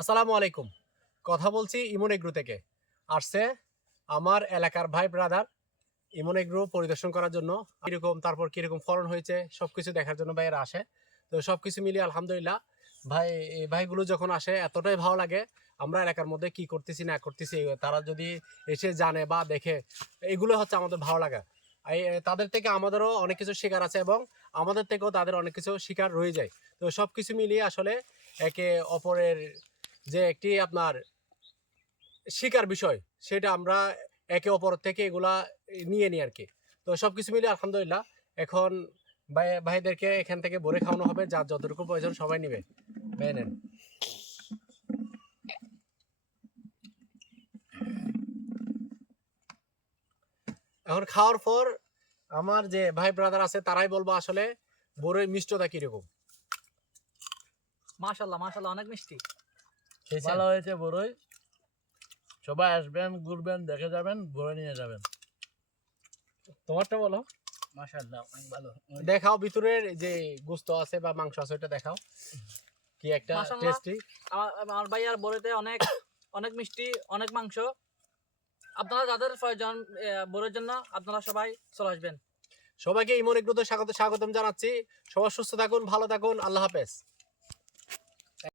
আসসালামু আলাইকুম। কথা বলছি ইমন এগ্রো থেকে। আসছে আমার এলাকার ভাই ব্রাদার ইমন এগ্রো পরিদর্শন করার জন্য। কিরকম তারপর কিরকম ফলন হয়েছে সবকিছু দেখার জন্য ভাইয়েরা আসে। তো সবকিছু মিলিয়ে আলহামদুলিল্লাহ ভাই, এই ভাইগুলো যখন আসে এতটাই ভালো লাগে। আমরা এলাকার মধ্যে কি করতেছি না করতেছি তারা যদি এসে জানে বা দেখে, এগুলো হচ্ছে আমাদের ভালো লাগা। তাদের থেকে আমাদেরও অনেক কিছু শেখার আছে এবং আমাদের থেকেও তাদের অনেক কিছু শেখার রয়ে যায়। তো সবকিছু মিলিয়ে আসলে একে অপরের যে একটি আপনার শিকার বিষয়, সেটা আমরা একে অপর থেকে এগুলা নিয়ে নিই আর কি। তো সবকিছু মিলে আলহামদুলিল্লাহ এখন ভাইদেরকে এখান থেকে ভরে খাওয়ানো হবে, যার যতটুকু প্রয়োজন সবাই নিবে। ভাই নেন। এখন খাওয়ার পর আমার যে ভাই ব্রাদার আছে তারাই বলবো আসলে বড়ই মিষ্টতা কিরকম। মাশাআল্লাহ মাশাআল্লাহ, অনেক মিষ্টি। ভালো হয়েছে বড়ই। সবাই আসবেন, ঘুরবেন, দেখে যাবেন, বড়ই নিয়ে যাবেন। তোমারটা বলো। মাশাআল্লাহ, অনেক ভালো। দেখাও ভিতরের যে গোস্ত আছে বা মাংস আছে ওটা দেখাও, কি একটা মাশাআল্লাহ। টেস্টি। আমার ভাইয়ার বড়িতে অনেক অনেক মিষ্টি, অনেক মাংস। আপনারা যাদের প্রয়োজন বড়ির জন্য আপনারা সবাই চলে আসবেন। সবাইকে ইমন এগ্রোতে স্বাগতম জানাচ্ছি। সবাই সুস্থ থাকুন, ভালো থাকুন, আল্লাহ হাফেজ।